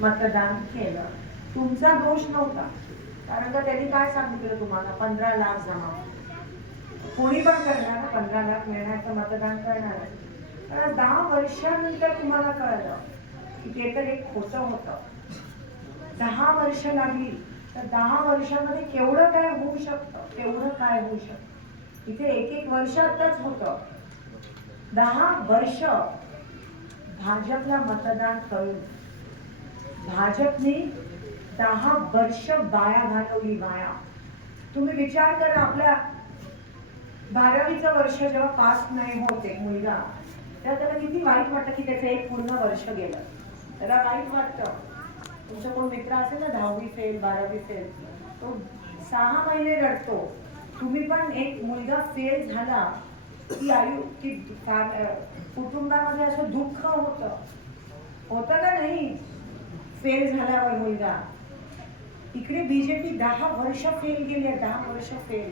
मतदान केलं. तुमचा दोष नव्हता. कारण का त्यांनी काय सांगितलं तुम्हाला? पंधरा लाख जमा. कोणी पण करणार पंधरा लाख मिळण्याचं मतदान करणार पण दहा वर्षानंतर तुम्हाला कळलं की ते तर एक खोटं होतं. दहा वर्ष लागली तर दहा वर्षामध्ये केवढं काय होऊ शकतं? केवढं काय होऊ शकतं? इथे एक एक वर्ष आताच होतं. दहा वर्ष भाजपला मतदान करून भाजपने दहा वर्ष बाया घालवली बाया. तुम्ही विचार करा आपल्या बारावीचं वर्ष जेव्हा पास नाही होते मुलगा तेव्हा त्याला किती वाईट वाटतं की त्याचं एक पूर्ण वर्ष गेलं. त्याला वाईट वाटतं. तुमचा कोण मित्र असेल ना दहावी फेल बारावी फेल तो सहा महिने रडतो. तुम्ही पण एक मुलगा फेल झाला की आयु की कुटुंबामध्ये असं दुःख होतं. होतं ना फेल झाल्यावर मुलगा. इकडे बीजेपी दहा वर्ष फेल गेली आहे दहा वर्ष फेल